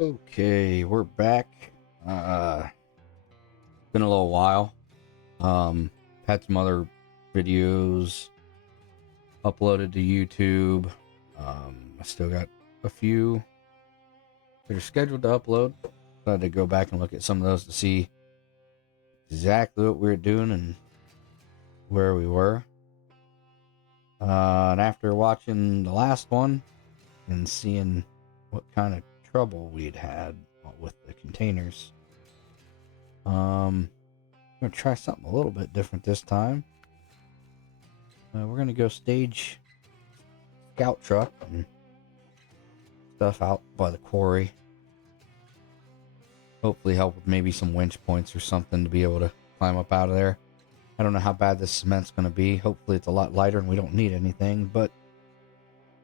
Okay, we're back. Been a little while. Had some other videos uploaded to YouTube. I still got a few that are scheduled to upload. I had to go back and look at some of those to see exactly what we were doing and where we were. And after watching the last one and seeing what kind of trouble we'd had with the containers, I'm gonna try something a little bit different this time. We're gonna go stage scout truck and stuff out by the quarry. Hopefully help with maybe some winch points or something to be able to climb up out of there. I don't know how bad this cement's gonna be. Hopefully it's a lot lighter and we don't need anything, but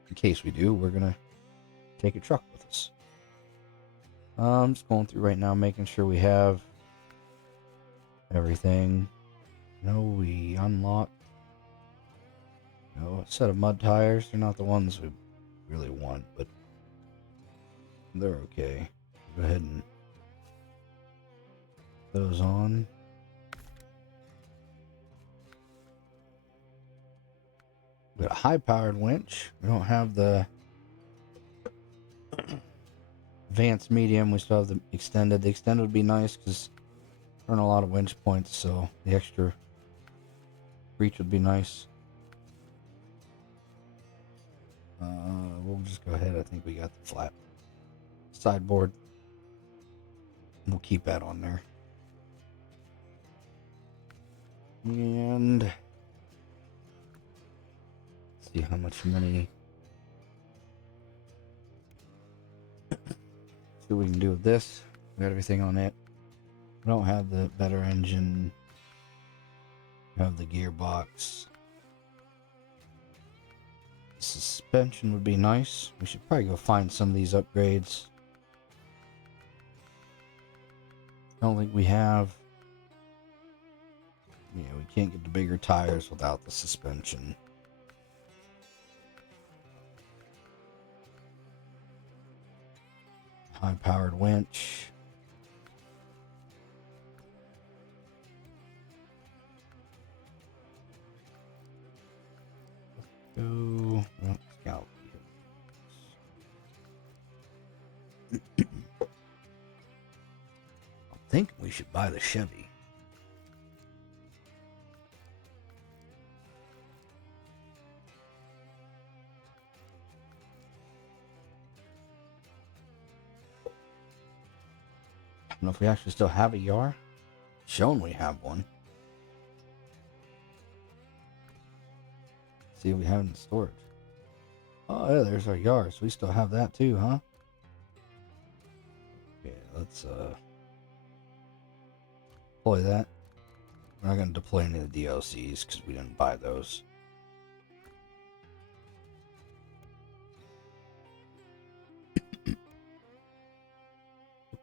in case we do, we're gonna take a truck with us. I'm just going through right now, making sure we have everything. No, we unlocked. No, a set of mud tires. They're not the ones we really want, but they're okay. Go ahead and put those on. We got a high-powered winch. We don't have the advanced medium. We still have the extended. The extended would be nice because earn a lot of winch points, so the extra reach would be nice. We'll just go ahead. I think we got the flat sideboard. We'll keep that on there. And let's see how much money. See what we can do with this. We got everything on it. We don't have the better engine. We have the gearbox. Suspension would be nice. We should probably go find some of these upgrades. I don't think we have. Yeah, we can't get the bigger tires without the suspension. High-powered winch. Go. Scout. I think we should buy the Chevy. I don't know if we actually still have a Yar. Shown we have one. See what we have in the storage. Oh yeah, there's our Yar. So we still have that too, huh? Yeah, let's deploy that. We're not gonna deploy any of the DLCs because we didn't buy those.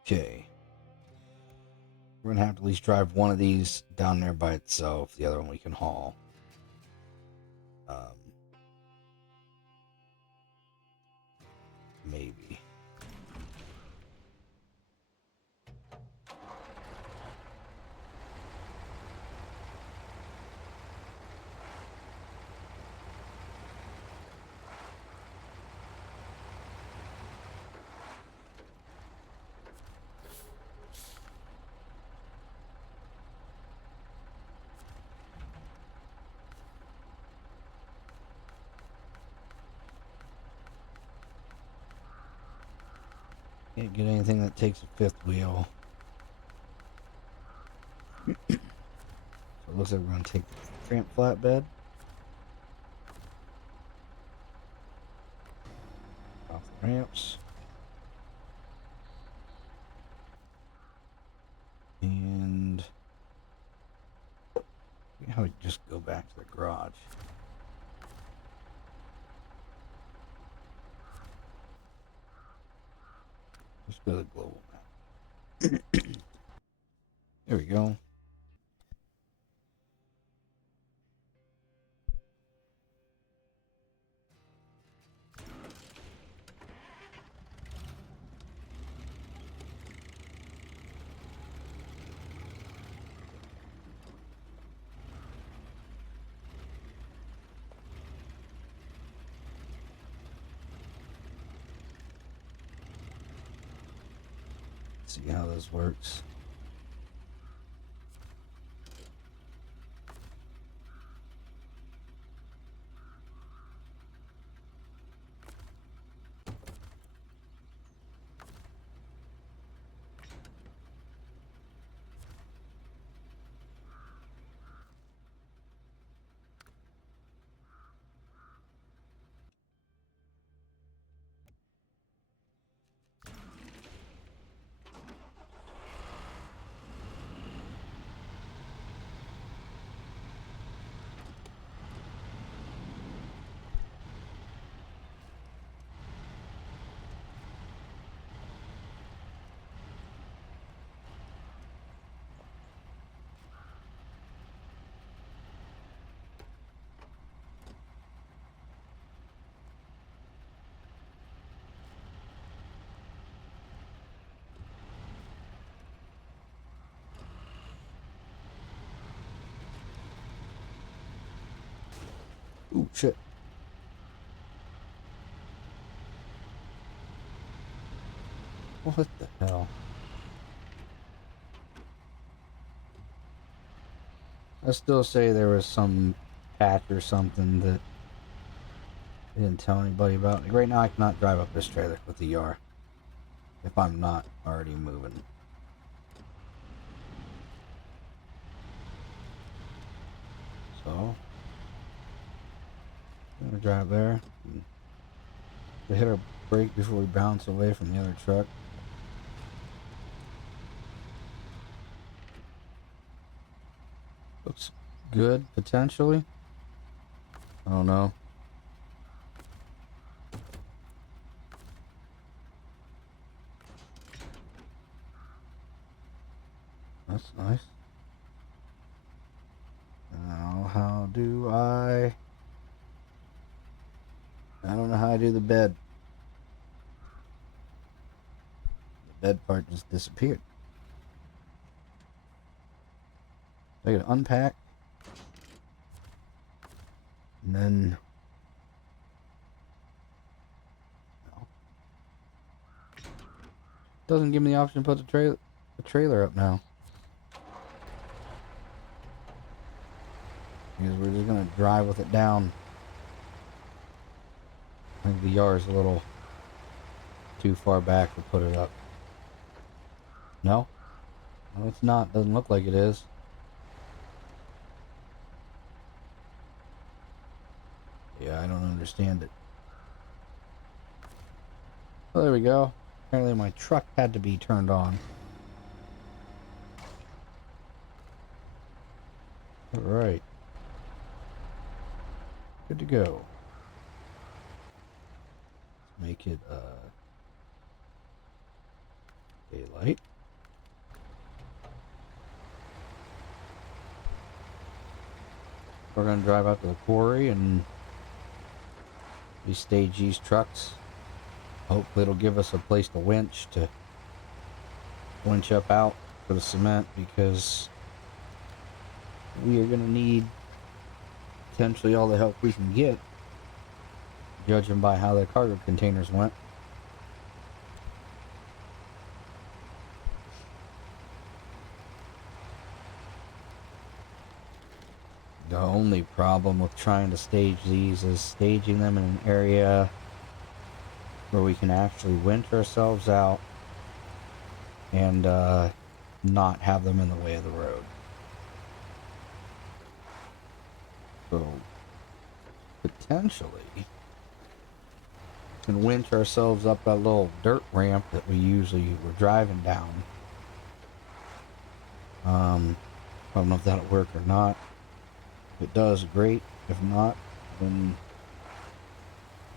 Okay. We're gonna have to at least drive one of these down there by itself. The other one we can haul. Maybe. Can't get anything that takes a fifth wheel. So it looks like we're gonna take the tramp flatbed. Off the ramps. And how we just go back to the garage. Let's go to the global map. There we go. see how this works. Ooh, shit. What the hell? I still say there was some patch or something that I didn't tell anybody about. Like right now I cannot drive up this trailer with the ER if I'm not already moving. So I'm gonna drive there. To hit our brake before we bounce away from the other truck. Looks good, potentially. I don't know. That's nice. Now, how do I don't know how I do the bed. The bed part just disappeared. I gotta unpack. And then... No. Doesn't give me the option to put the trailer up now. Because we're just gonna drive with it down. I think the yard is a little too far back to put it up. No? No, it's not. Doesn't look like it is. Yeah, I don't understand it. Well, there we go. Apparently my truck had to be turned on. Alright. Good to go. Let's make it, daylight. We're gonna drive out to the quarry and restage these trucks. Hopefully it'll give us a place to winch up out for the cement, because we are gonna need potentially all the help we can get, judging by how the cargo containers went. The only problem with trying to stage these is staging them in an area where we can actually winch ourselves out and not have them in the way of the road. So potentially we can winch ourselves up that little dirt ramp that we usually were driving down. I don't know if that'll work or not. If it does, great. If not, then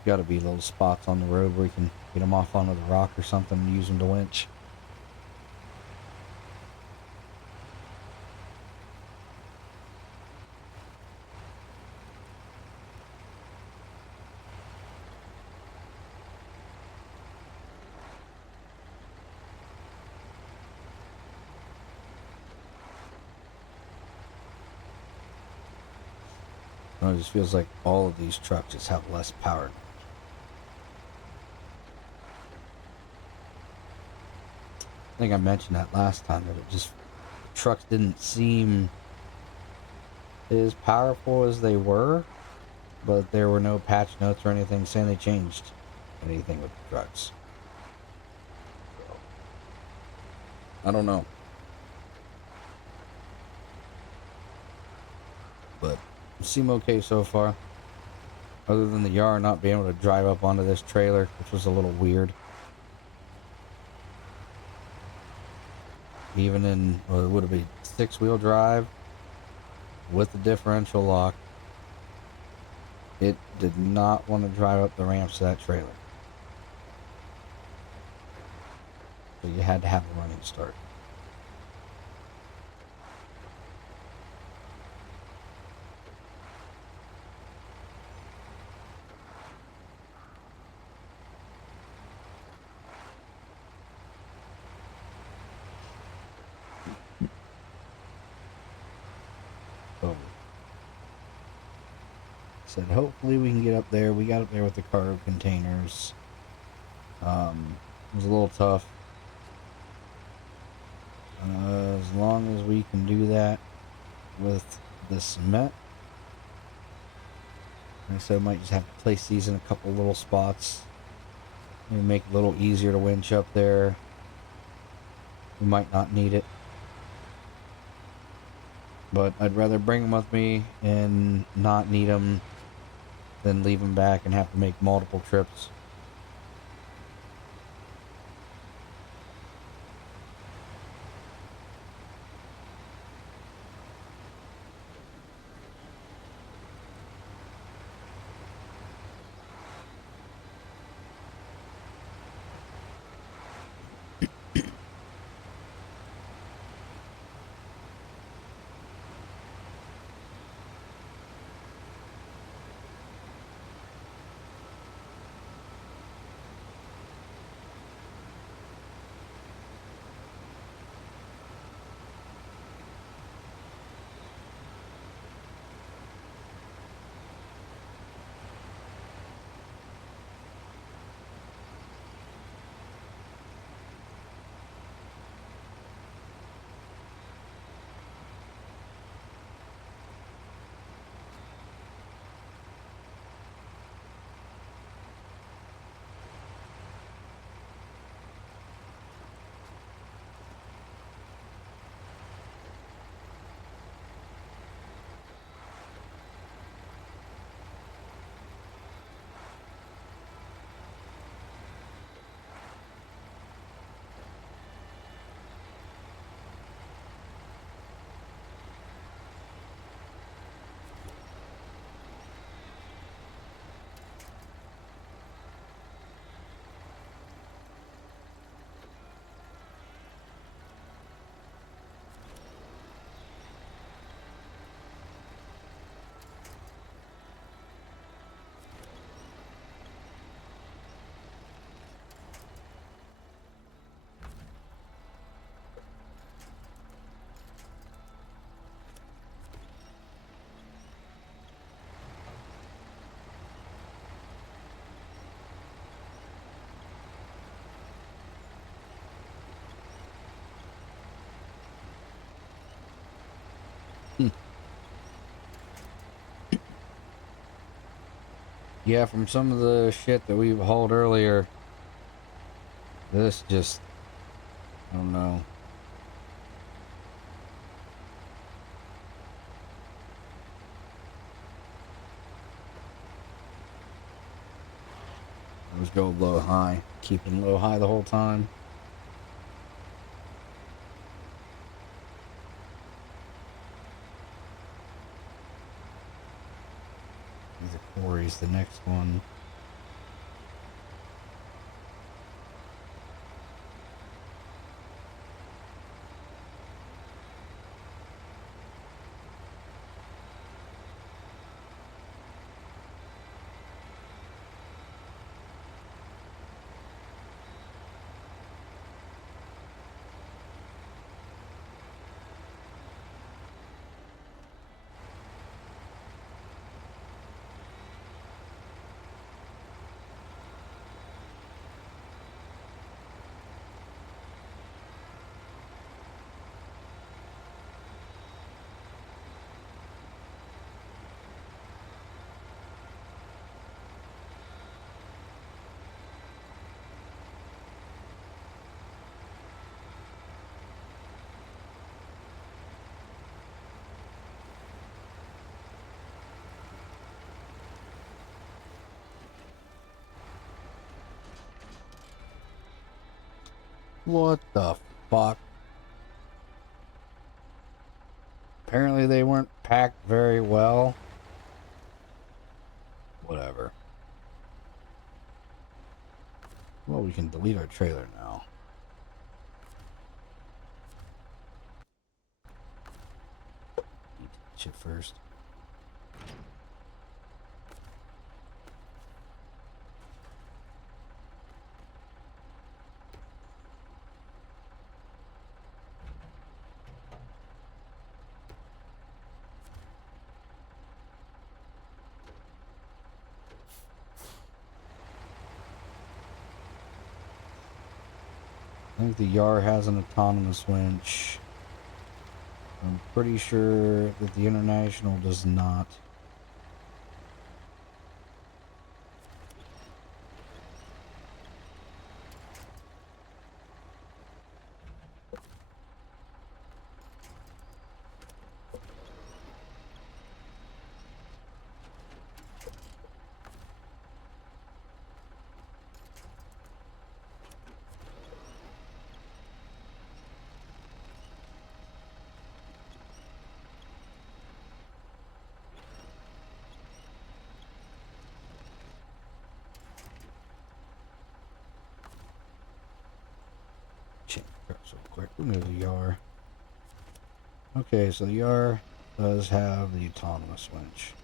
gotta be little spots on the road where you can get them off onto the rock or something and use them to winch. It just feels like all of these trucks just have less power. I think I mentioned that last time, that it just, trucks didn't seem as powerful as they were, but there were no patch notes or anything saying they changed anything with the trucks. So, I don't know. But seem okay so far. Other than the yard not being able to drive up onto this trailer, which was a little weird. Even in, well, it would have been 6-wheel drive with the differential lock, it did not want to drive up the ramps to that trailer. So you had to have a running start. So, said hopefully we can get up there. We got up there with the cargo containers. It was a little tough. As long as we can do that with the cement. Like I said, I might just have to place these in a couple little spots. Maybe make it a little easier to winch up there. We might not need it. But I'd rather bring them with me and not need them than leave them back and have to make multiple trips. Yeah, from some of the shit that we've hauled earlier, this just, I don't know. I was going low high, keeping low high the whole time. These are quarries, the next one. What the fuck? Apparently they weren't packed very well. Whatever. Well, we can delete our trailer now. Detach it first. I think the Yar has an autonomous winch. I'm pretty sure that the International does not. Check perhaps real quick. Remove the Yar. Okay, so the Yar does have the autonomous winch.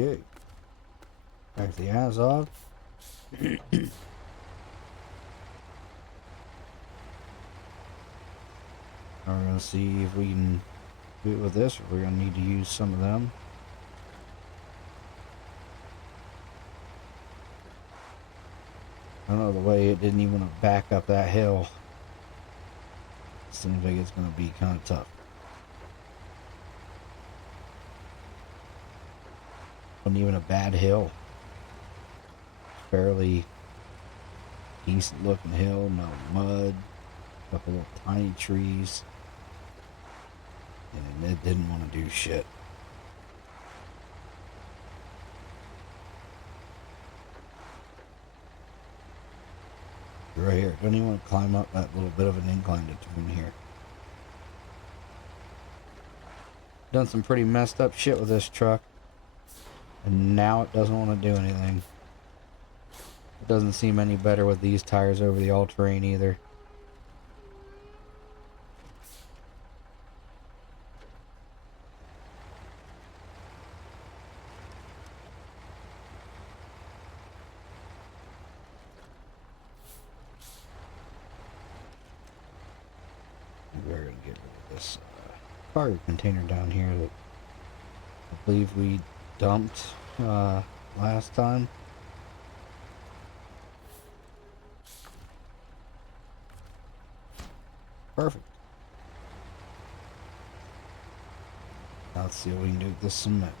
Okay. Back the Azov. We're gonna see if we can do it with this, or we're gonna need to use some of them. I don't know, the way it didn't even back up that hill. Seems like it's gonna be kind of tough. Wasn't even a bad hill. Fairly decent looking hill, no mud, a couple of tiny trees. And it didn't want to do shit. Right here. Don't even want to climb up that little bit of an incline to turn here. Done some pretty messed up shit with this truck. And now it doesn't want to do anything. It doesn't seem any better with these tires over the all-terrain either. We're going to get rid of this cargo container down here that I believe we dumped last time. Perfect. Now let's see what we can do with this cement.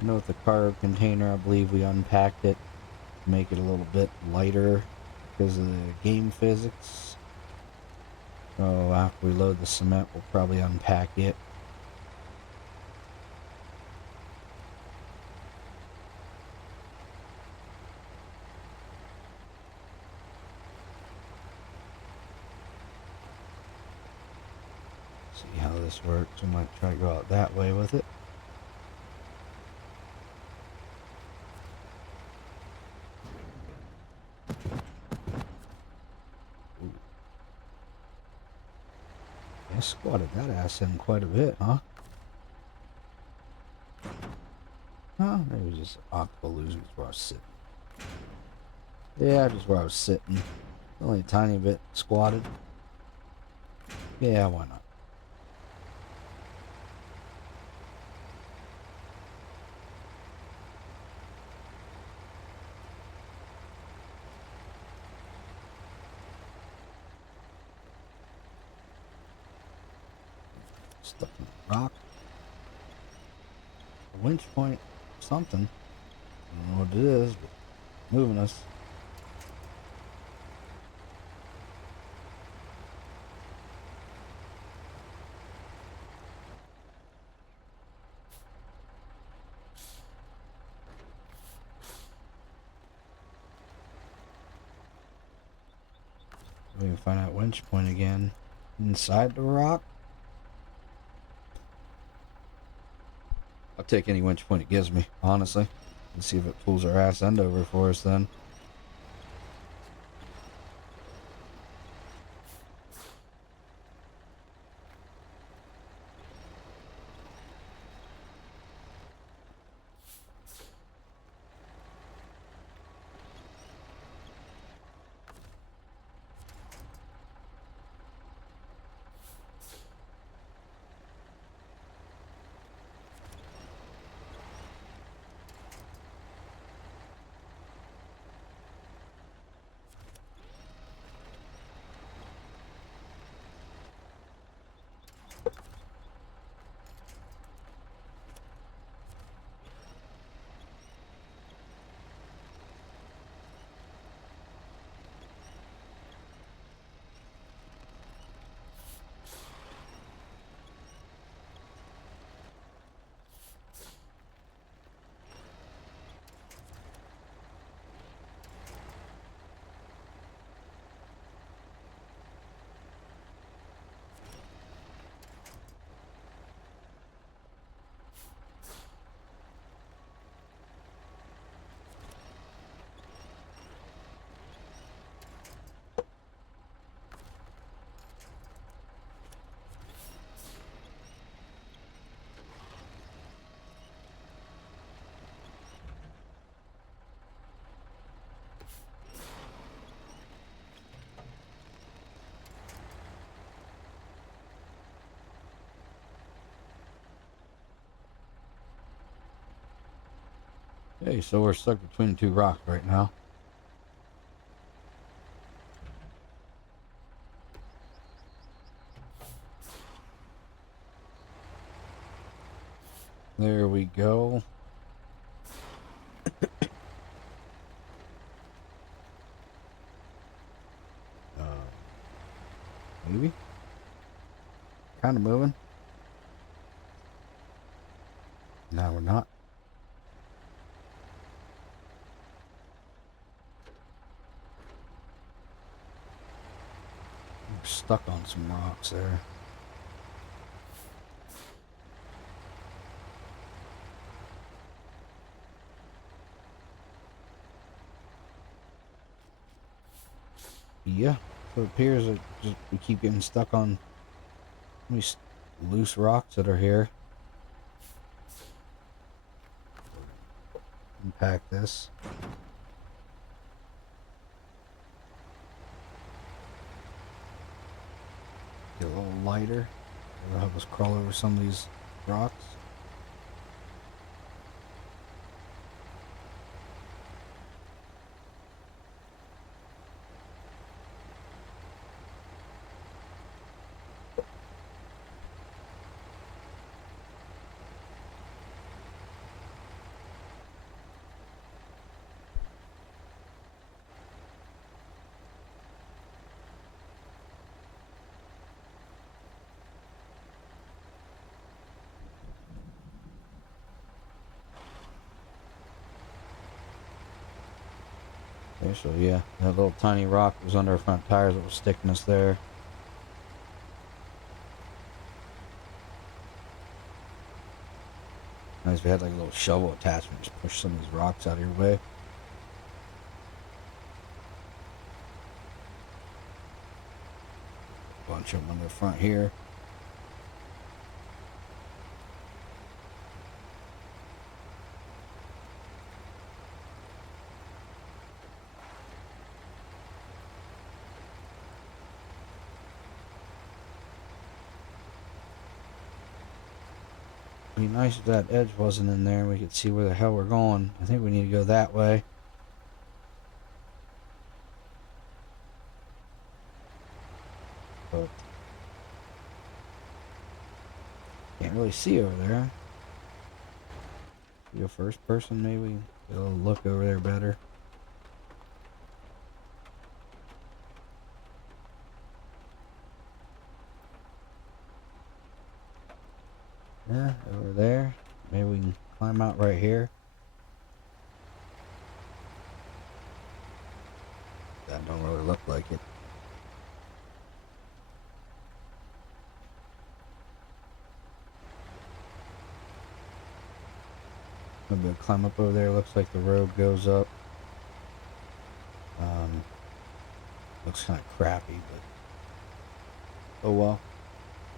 You know, with the cargo container, I believe we unpacked it to make it a little bit lighter because of the game physics. So after we load the cement, we'll probably unpack it. See how this works. We might try to go out that way with it. I squatted that ass in quite a bit, huh? Oh, maybe just octopus losers where I was sitting. Yeah, just where I was sitting. Only a tiny bit squatted. Yeah, why not? Stuck in a rock. A winch point. Something. I don't know what it is, but moving us. We can find that winch point again. Inside the rock. I'll take any winch point it gives me, honestly. And see if it pulls our ass end over for us then. Okay, so we're stuck between two rocks right now. There we go. Maybe? Kind of moving. No, we're not. We're stuck on some rocks there. Yeah, so it appears that we keep getting stuck on these loose rocks that are here. Unpack this. Get a little lighter. It'll help us crawl over some of these rocks. Okay, so yeah, that little tiny rock was under our front tires that was sticking us there. Nice if we had like a little shovel attachment, just push some of these rocks out of your way. Bunch of them on the front here. Be nice if that edge wasn't in there and we could see where the hell we're going. I think we need to go that way. But can't really see over there. Go first person maybe. Get a little look over there better. Yeah, over there. Maybe we can climb out right here. That don't really look like it. Maybe we'll climb up over there. Looks like the road goes up. Looks kind of crappy, but oh well.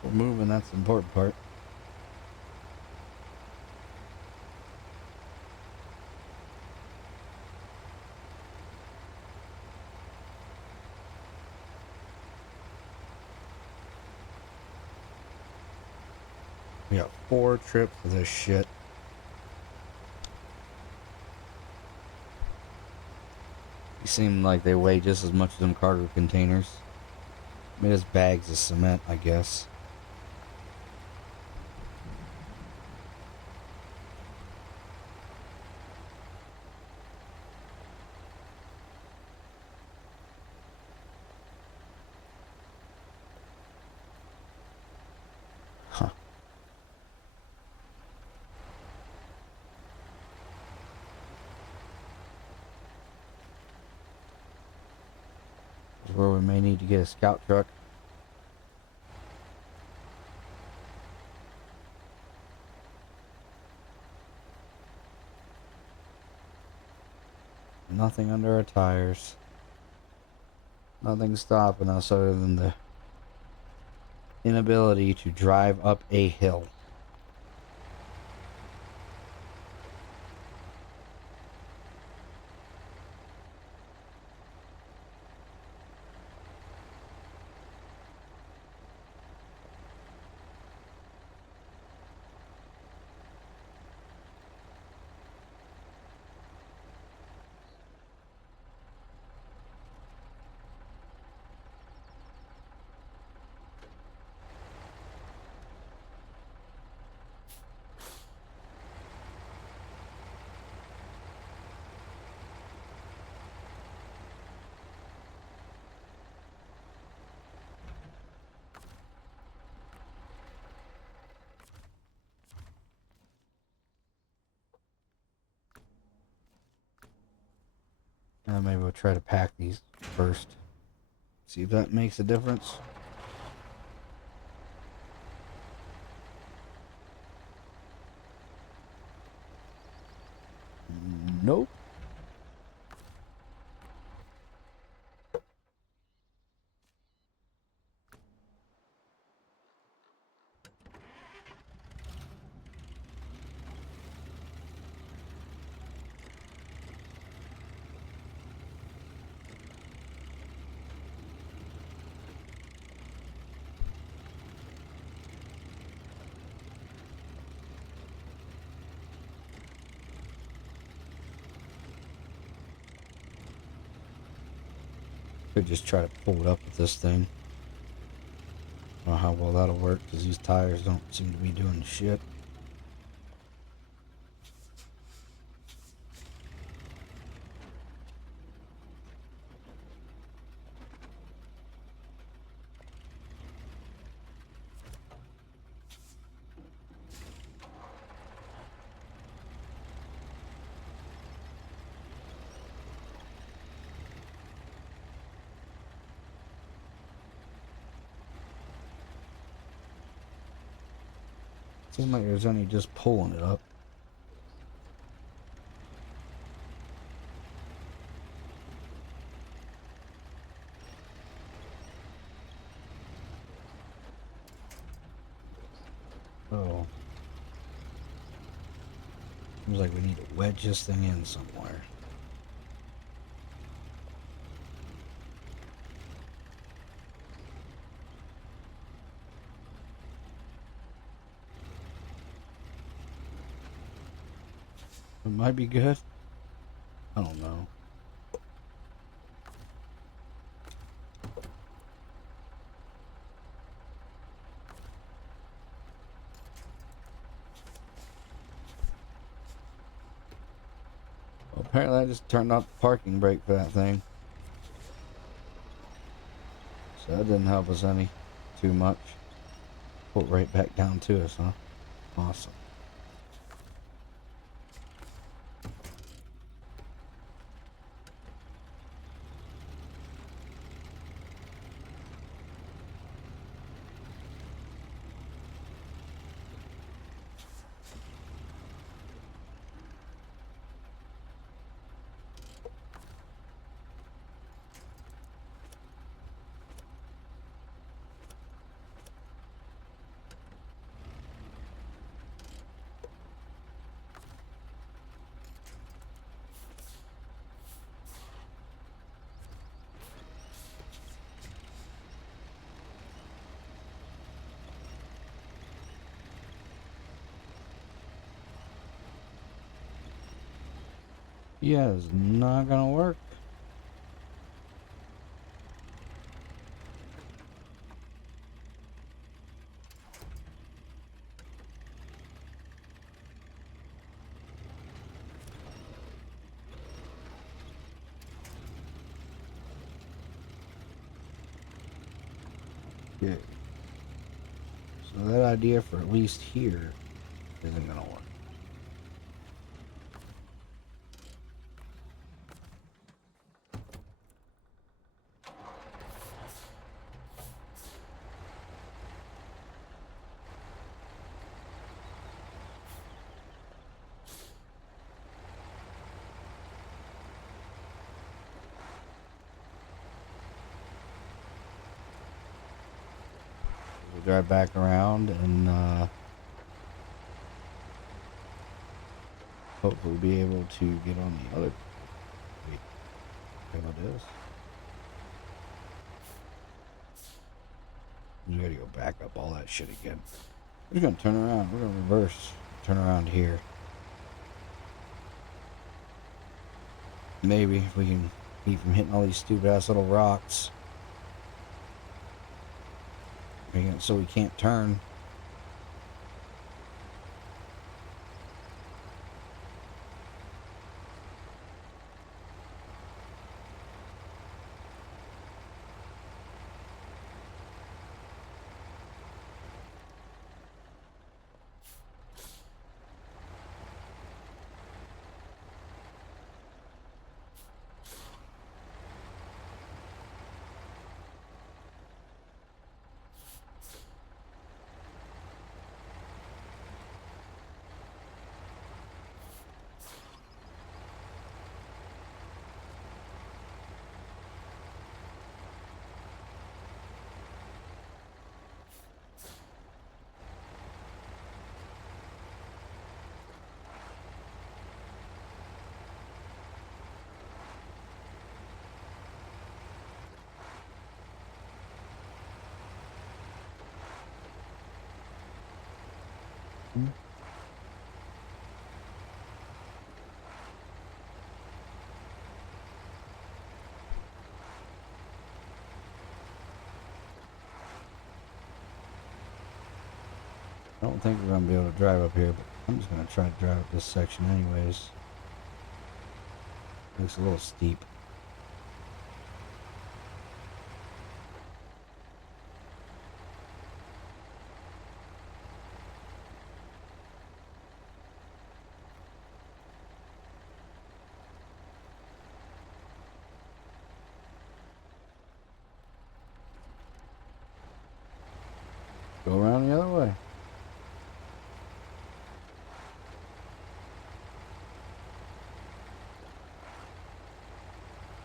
We're moving, that's the important part. We got 4 trips for this shit. They seem like they weigh just as much as them cargo containers. I mean, it's bags of cement, I guess. Huh. This is where we may need to get a scout truck. Nothing under our tires. Nothing stopping us other than the inability to drive up a hill. Maybe we'll try to pack these first. See if that makes a difference. Nope. Could just try to pull it up with this thing. I don't know how well that'll work because these tires don't seem to be doing shit. Seems like there's only just pulling it up. Oh. Seems like we need to wedge this thing in somewhere. It might be good. I don't know. Well, apparently I just turned off the parking brake for that thing. So that didn't help us any too much. Pulled right back down to us, huh? Awesome. Yeah, it's not gonna work. Okay. So that idea for at least here isn't gonna work. We'll drive back around and hopefully be able to get on the other. Wait, there it is. You gotta go back up all that shit again. We're gonna turn around. We're gonna reverse. Turn around here. Maybe if we can keep from hitting all these stupid ass little rocks. Making it so we can't turn. I don't think we're gonna be able to drive up here, but I'm just gonna try to drive up this section anyways. Looks a little steep. Go around the other way.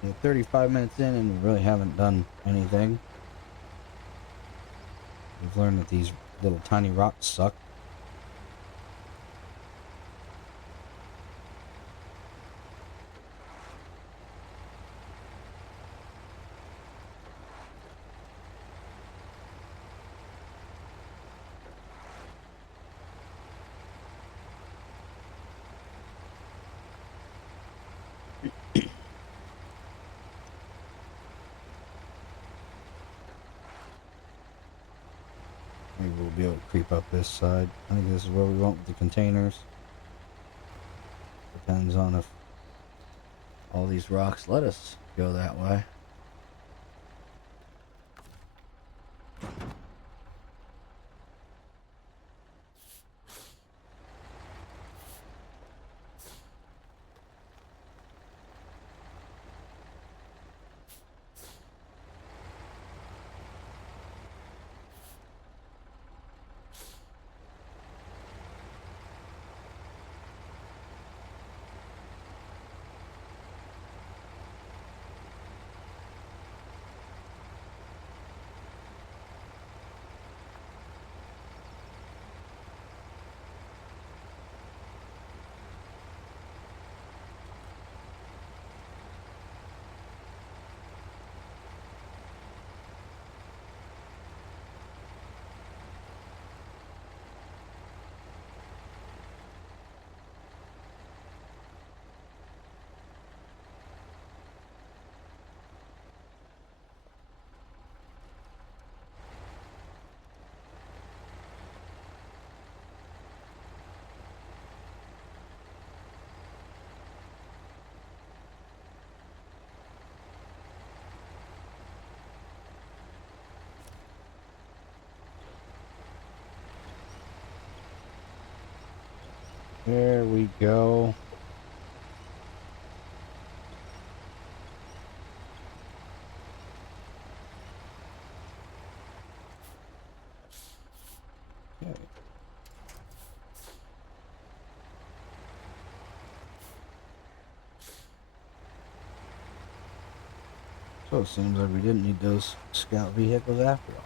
Yeah, 35 minutes in and we really haven't done anything. We've learned that these little tiny rocks suck. be able to creep up this side. I think this is where we want with the containers. Depends on if all these rocks let us go that way. There we go. Okay. So it seems like we didn't need those scout vehicles after all.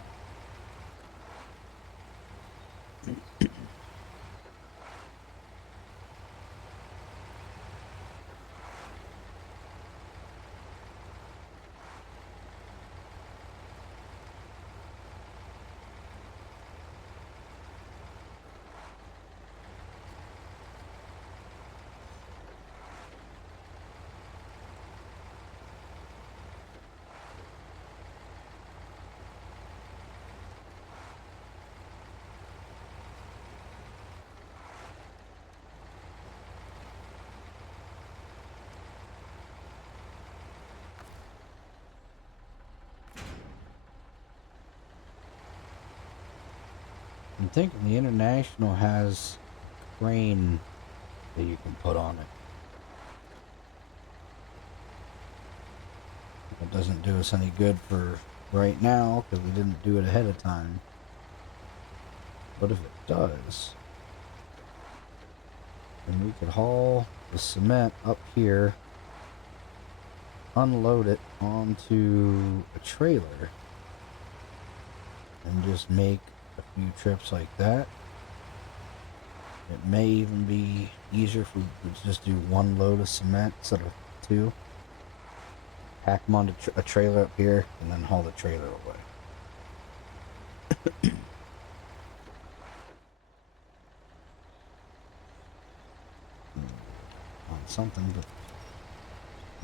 I'm thinking the International has a crane that you can put on it. It doesn't do us any good for right now because we didn't do it ahead of time. But if it does, then we could haul the cement up here, unload it onto a trailer, and just make a few trips like that. It may even be easier if we would just do one load of cement instead of two. Pack them onto a trailer up here and then haul the trailer away. On something, but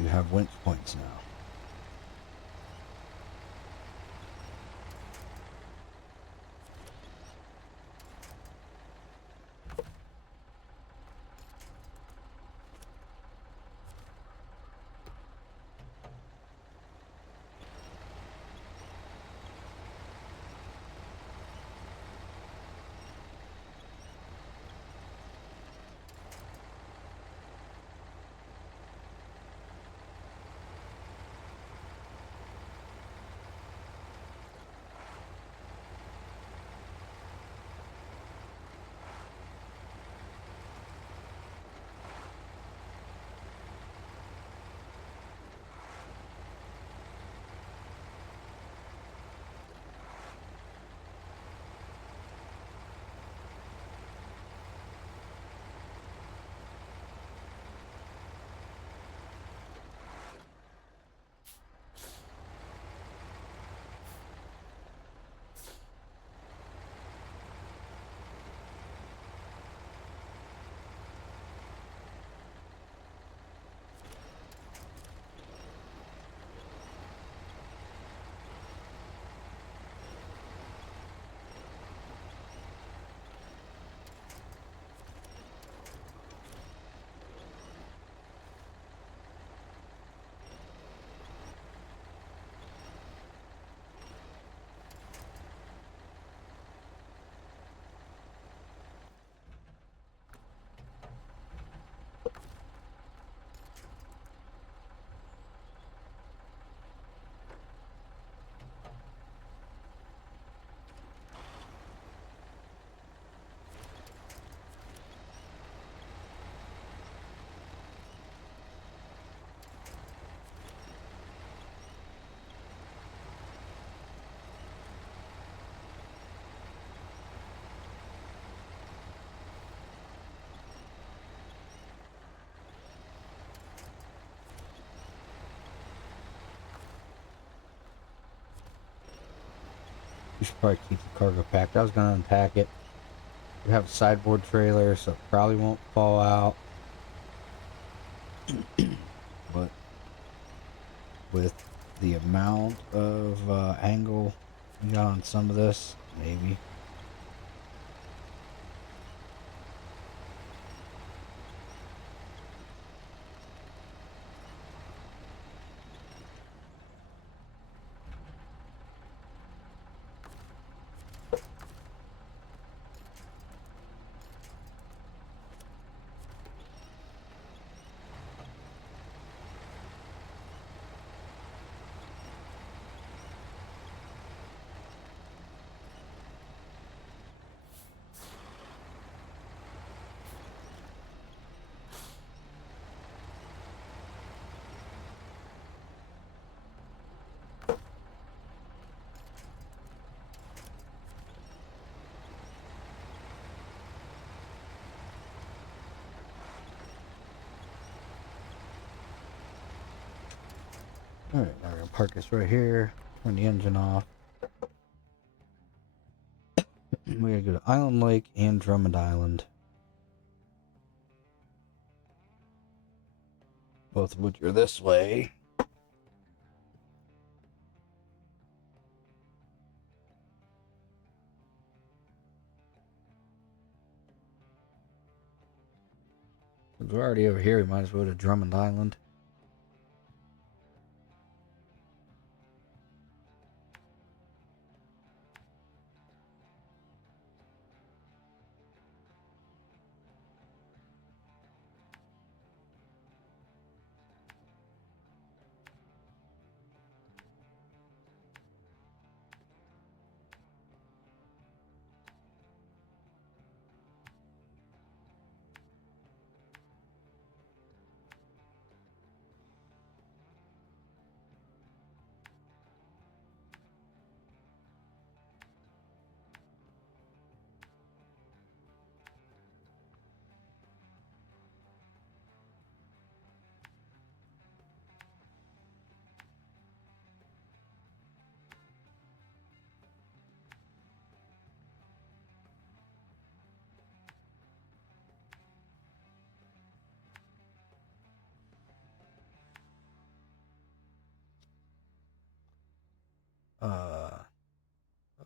you have winch points now. We should probably keep the cargo packed. I was gonna unpack it. We have a sideboard trailer, so it probably won't fall out. But with the amount of angle we got on some of this, maybe. Alright, now we're gonna park this right here, turn the engine off. We gotta go to Island Lake and Drummond Island. Both of which are this way. Since we're already over here, we might as well go to Drummond Island.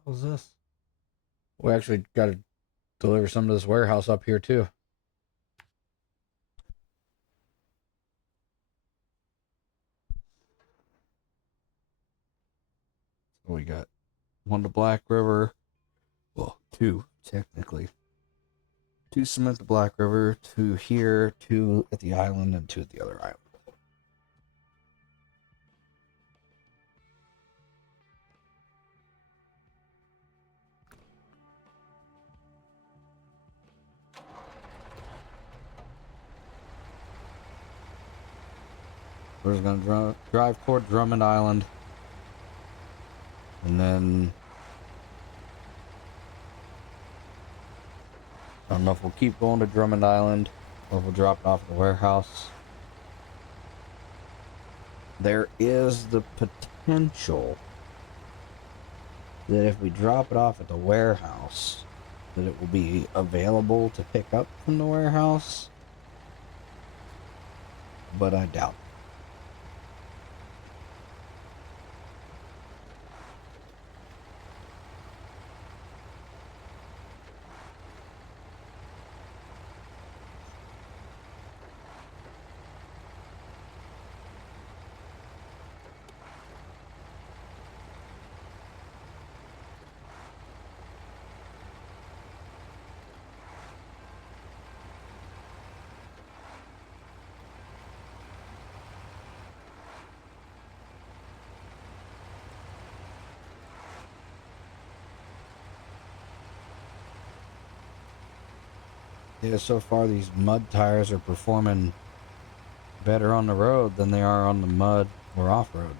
What was this? We actually got to deliver some to this warehouse up here too. So we got one to Black River. Well, two, technically. Two cement to Black River, two here, two at the island, and two at the other island. We're just gonna drive toward Drummond Island, and then I don't know if we'll keep going to Drummond Island or if we'll drop it off at the warehouse. There is the potential that if we drop it off at the warehouse, that it will be available to pick up from the warehouse, but I doubt it. Yeah, so far these mud tires are performing better on the road than they are on the mud or off-road.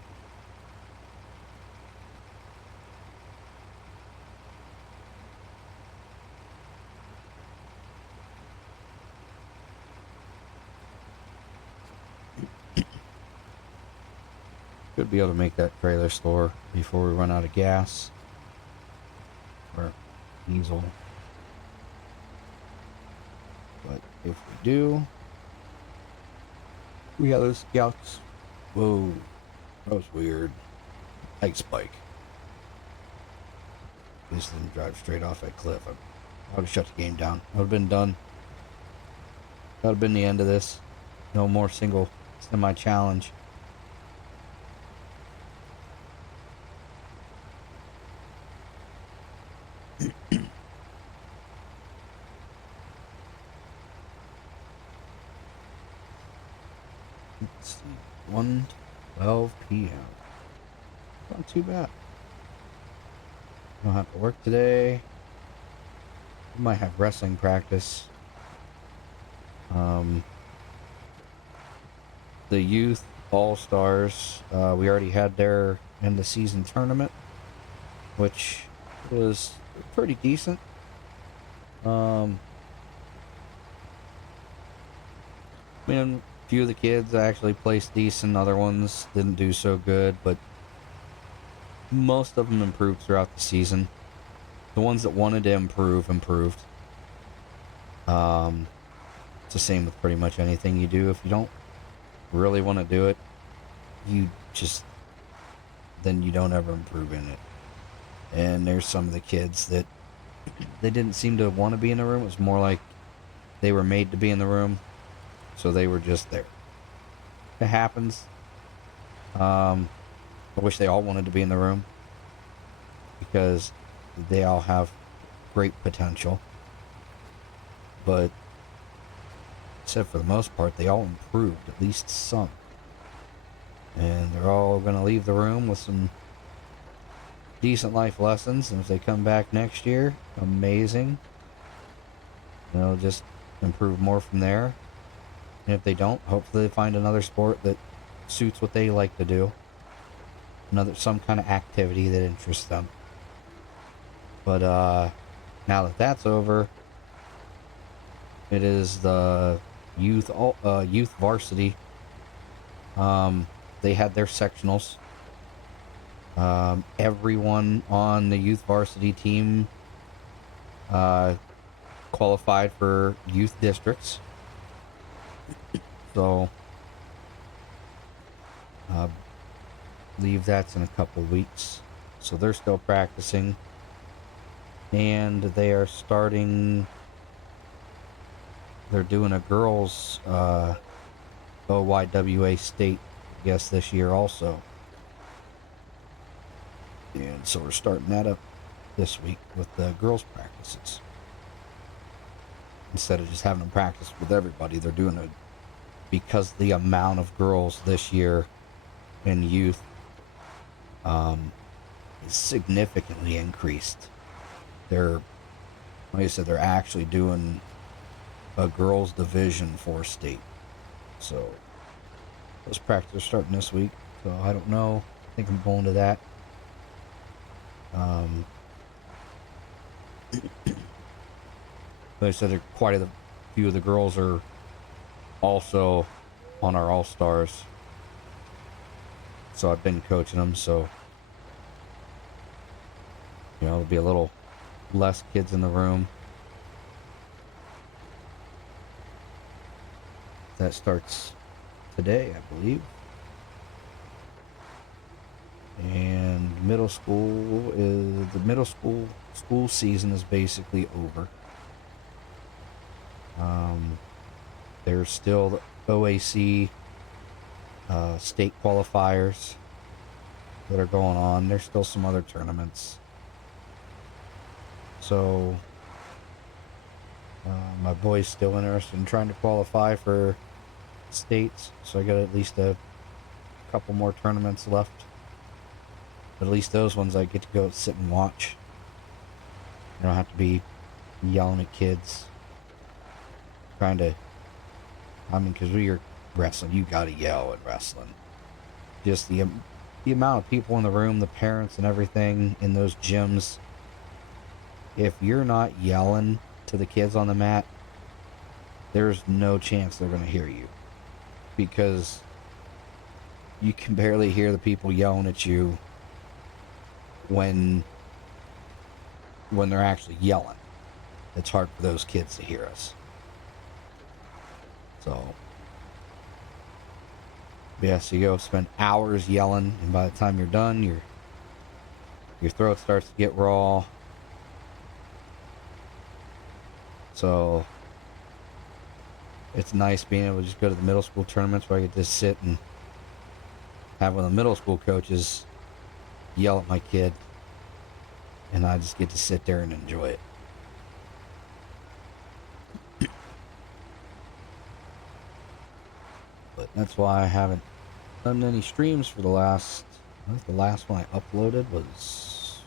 Should be able to make that trailer store before we run out of gas. or easel. But if we do, we have those scouts. Whoa, that was weird. Ice spike. Just didn't drive straight off that cliff. I would have shut the game down. I would have been done. That would have been the end of this. No more single semi-challenge. Let's see. 1:12 p.m. Not too bad. Don't have to work today. We might have wrestling practice. The youth all-stars, we already had their end of season tournament, which was pretty decent. I mean, a few of the kids actually placed decent, other ones didn't do so good, but most of them improved throughout the season. The ones that wanted to improve, improved. It's the same with pretty much anything you do. If you don't really want to do it, then you don't ever improve in it. And there's some of the kids that they didn't seem to want to be in the room. It was more like they were made to be in the room, so they were just there. It happens. I wish they all wanted to be in the room, because they all have great potential. But except for the most part, they all improved, at least some. And they're all going to leave the room with some decent life lessons. And if they come back next year, amazing. They'll just improve more from there. And if they don't, hopefully they find another sport that suits what they like to do. Some kind of activity that interests them. But now that that's over, it is the youth varsity. They had their sectionals. Everyone on the youth varsity team qualified for youth districts. So I believe that's in a couple weeks. So they're still practicing. And they are starting... They're doing a girls' OYWA state, I guess, this year also. And so we're starting that up this week with the girls' practices. Instead of just having them practice with everybody, they're doing it because the amount of girls this year in youth is significantly increased. Like I said, they're actually doing a girls' division for state. So those practices are starting this week. So I don't know. I think I'm going to that. Like I said, quite a few of the girls are also on our all-stars. So I've been coaching them, so there'll be a little less kids in the room. That starts today, I believe. And the middle school season is basically over. There's still the OAC state qualifiers that are going on. There's still some other tournaments. So my boy's still interested in trying to qualify for states, so I got at least a couple more tournaments left. But at least those ones I get to go sit and watch. I don't have to be yelling at kids. Because when you're wrestling, you gotta yell at wrestling. Just the amount of people in the room, the parents and everything in those gyms. If you're not yelling to the kids on the mat, there's no chance they're gonna hear you. Because you can barely hear the people yelling at you when when they're actually yelling. It's hard for those kids to hear us. So, yeah, so you go spend hours yelling, and by the time you're done, your throat starts to get raw. So, it's nice being able to just go to the middle school tournaments where I get to sit and have one of the middle school coaches yell at my kid, and I just get to sit there and enjoy it. But that's why I haven't done any streams for I think the last one I uploaded was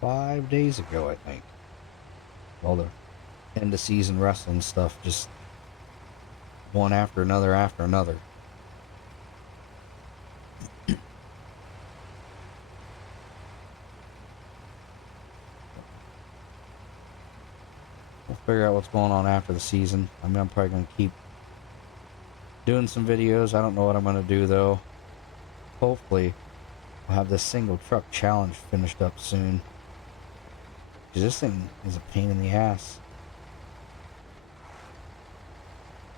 5 days ago, I think. All the end of season wrestling stuff, just one after another after another. We'll figure out what's going on after the season. I mean, I'm probably going to keep doing some videos. I don't know what I'm going to do, though. Hopefully, I'll have this single truck challenge finished up soon. Because this thing is a pain in the ass.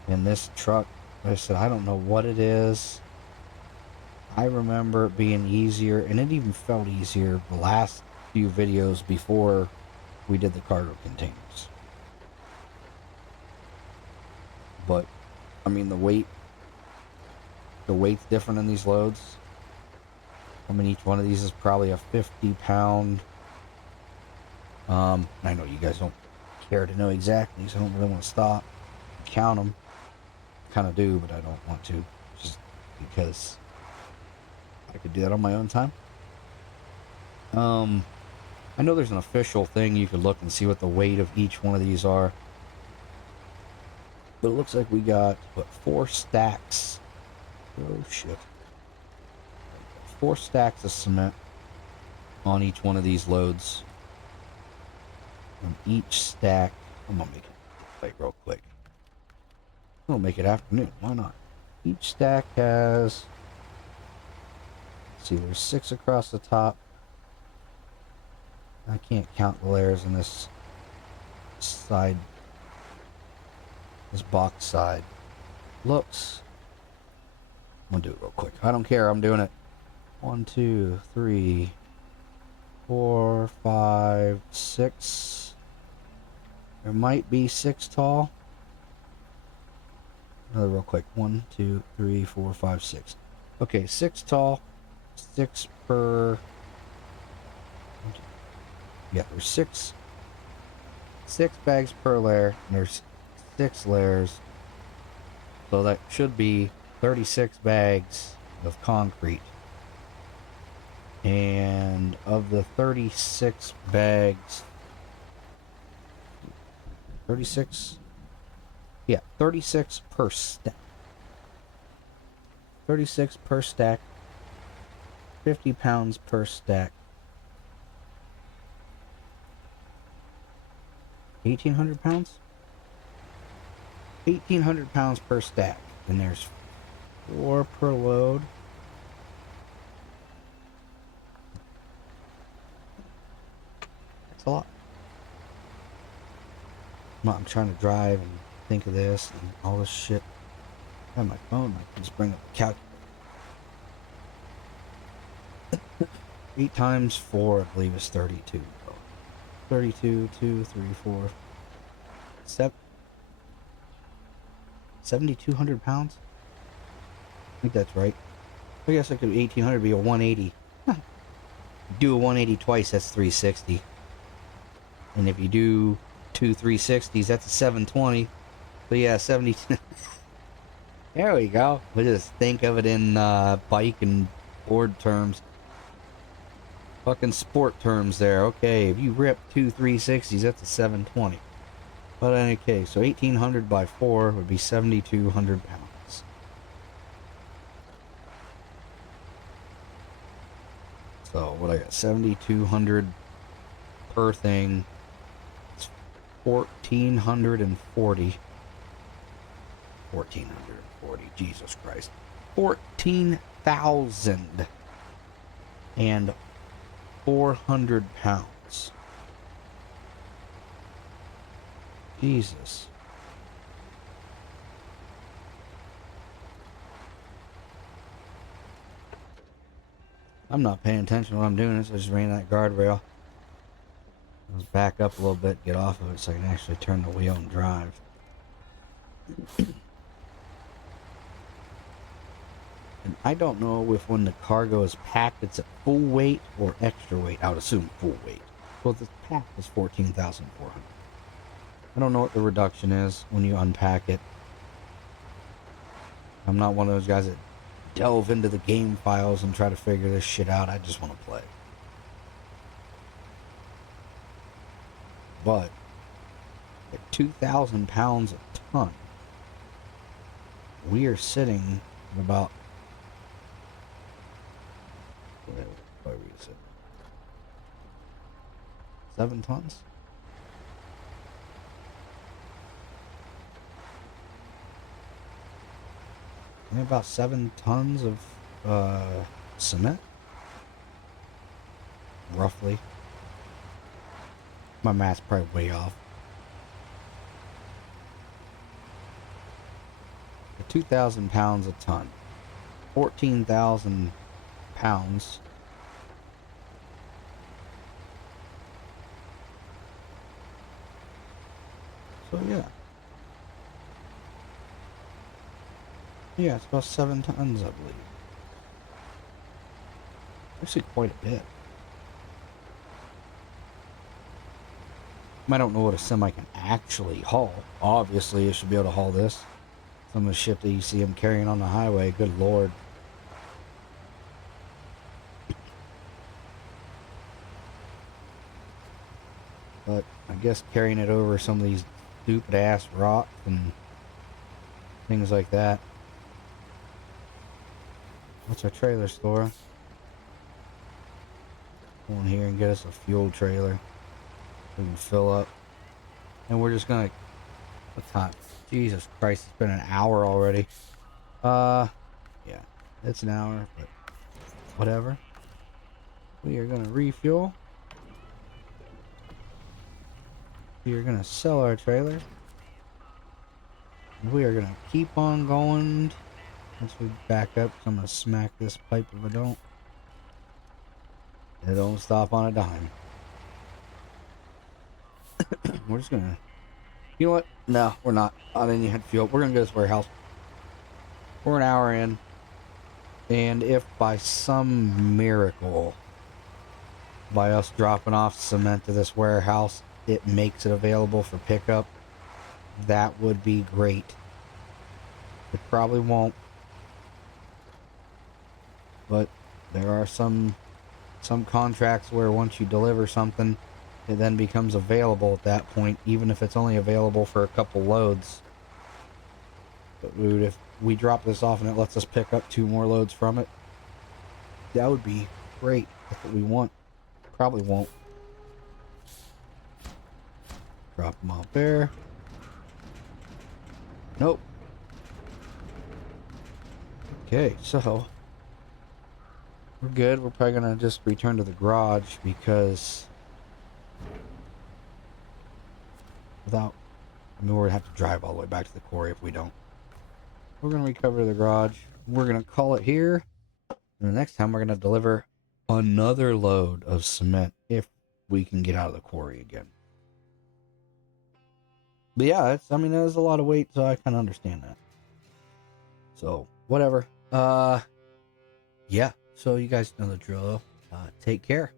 And this truck, like I said, I don't know what it is. I remember it being easier, and it even felt easier the last few videos before we did the cargo containers. But, I mean, the weight's different in these loads. I mean, each one of these is probably a 50-pound. I know you guys don't care to know exactly, so I don't really want to stop and count them. I kind of do, but I don't want to, just because I could do that on my own time. I know there's an official thing you could look and see what the weight of each one of these are. But it looks like we got, what, 4 stacks. Oh, shit. 4 stacks of cement on each one of these loads. And each stack, I'm going to make it light real quick. We'll make it afternoon. Why not? Each stack has, let's see, there's 6 across the top. I can't count the layers in this side, this box side. Looks, I'm going to do it real quick. I don't care. I'm doing it. 1, 2, 3, 4, 5, 6. There might be 6 tall. Another real quick. 1, 2, 3, 4, 5, 6. Okay, 6 tall. 6 per. Yeah, there's 6 bags per layer. And there's 6 layers. So that should be 36 bags of concrete. And of the 36 bags, 36? Yeah, 36 per stack. 36 per stack. 50 pounds per stack. 1,800 pounds? 1,800 pounds per stack. And there's 4 per load. That's a lot. I'm trying to drive and think of this and all this shit. I have my phone, I can just bring up the calculator. 8 times 4, I believe, is 32. 32, 2, 3, 4, 7. 7,200 pounds? I think that's right. I guess I could 1,800 be a 180. Do a 180 twice, that's 360. And if you do 2 360s, that's a 720. So yeah, 70. There we go. We just think of it in bike and board terms. Fucking sport terms there. Okay, if you rip 2 360s, that's a 720. But in any case, so 1,800 by 4 would be 7,200 pounds. So what I got, 7,200 per thing. It's 1,440. 1,440. Jesus Christ. 14,400 pounds. Jesus. I'm not paying attention to what I'm doing. So I just ran that guardrail. Let's back up a little bit, get off of it so I can actually turn the wheel and drive. And I don't know if when the cargo is packed it's at full weight or extra weight. I would assume full weight. Well, the pack is 14,400. I don't know what the reduction is when you unpack it. I'm not one of those guys that delve into the game files and try to figure this shit out. I just want to play. But at 2,000 pounds a ton, we are sitting at about, what are we sitting? 7 tons? And about 7 tons of cement, roughly. My math's probably way off. At 2,000 pounds a ton, 14,000 pounds. So yeah. Yeah, it's about 7 tons, I believe. Actually, quite a bit. I don't know what a semi can actually haul. Obviously, it should be able to haul this. Some of the shit that you see them carrying on the highway, good lord. But I guess carrying it over some of these stupid ass rocks and things like that. What's our trailer store? Go in here and get us a fuel trailer. We can fill up. And we're just gonna... What time? Jesus Christ, it's been an hour already. Yeah. It's an hour, but whatever. We are gonna refuel. We are gonna sell our trailer. We are gonna keep on going. Once we back up, I'm gonna smack this pipe if I don't. It don't stop on a dime. We're just gonna... You know what? No, we're not. I didn't even have fuel. We're gonna go to this warehouse. We're an hour in. And if by some miracle, by us dropping off cement to this warehouse, it makes it available for pickup, that would be great. It probably won't. But there are some contracts where once you deliver something, it then becomes available at that point, even if it's only available for a couple loads. But dude, if we drop this off and it lets us pick up 2 more loads from it, that would be great. That's what we want. Probably won't. Drop them off there. Nope. Okay, so we're good. We're probably gonna just return to the garage because without, I mean, we're gonna have to drive all the way back to the quarry if we don't. We're gonna recover the garage. We're gonna call it here. And the next time we're gonna deliver another load of cement if we can get out of the quarry again. But yeah, it's, I mean, that is a lot of weight, so I kind of understand that. So, whatever. Yeah. So you guys know the drill. Take care.